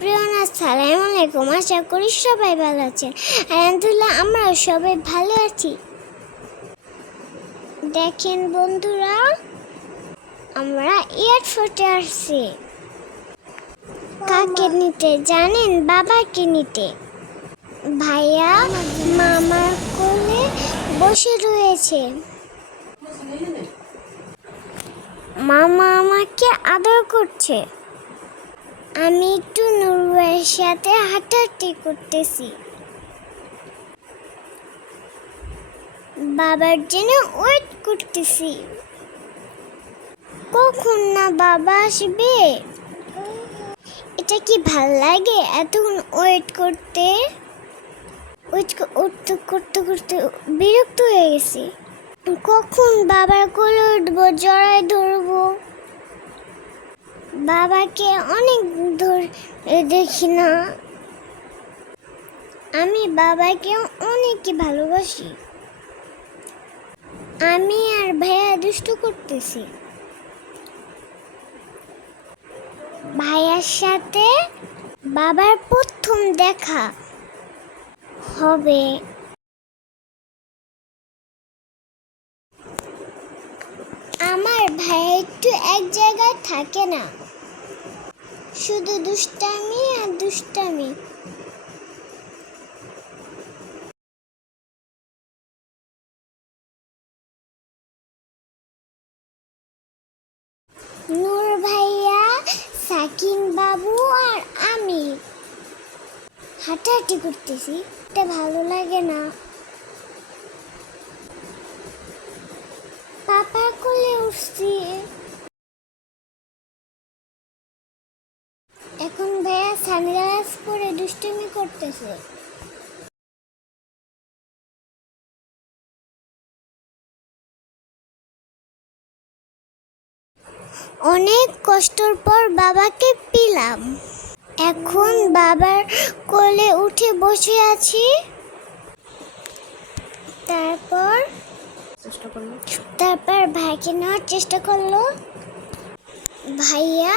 প্রিয়ন আসসালামু আলাইকুম। আশা করি সবাই ভালো আছেন। আলহামদুলিল্লাহ আমরা সবাই ভালো আছি। দেখেন বন্ধুরা, আমরা এয়ারপোর্টে আসছি কাকে নিতে? জানেন? বাবাকে নিতে। ভাইয়া মামার কোলে বসে রয়েছে। মামা আমাকে আদর করছে। আমি একটু নুরুয়ের সাথে হাঁটাহাঁটি করতেছি। বাবার জন্য ওয়েট করতেছি। কখন না বাবা আসবে? এটা কি ভালো লাগে এতক্ষণ ওয়েট করতে? ওয়েট করতে করতে করতে বিরক্ত হয়ে গেছি। কখন বাবার কোলে উঠবো, জড়ায় ধরবো? বাবাকে অনেক ধরে দেখি না। আমি বাবাকে অনেক ভালোবাসি। আমি আর ভাইয়া দুষ্ট করতেছি। ভাইয়ার সাথে বাবার প্রথম দেখা হবে। আমার ভাই একটু এক জায়গায় থাকে না। শুধু দুষ্টামি আর দুষ্টামি। নূর ভাইয়া, সাকিন বাবু আর আমি। হাঁটাহাঁটি করতেছি, এটা ভালো লাগে না। পাপার কোলে উঠছি। দুষ্টুমি করতেছে। অনেক কষ্টর পর বাবাকে পেলাম। এখন বাবার কোলে উঠে বসে আছি। তারপর? তারপর ভাইকে নেওয়ার চেষ্টা করল। ভাইয়া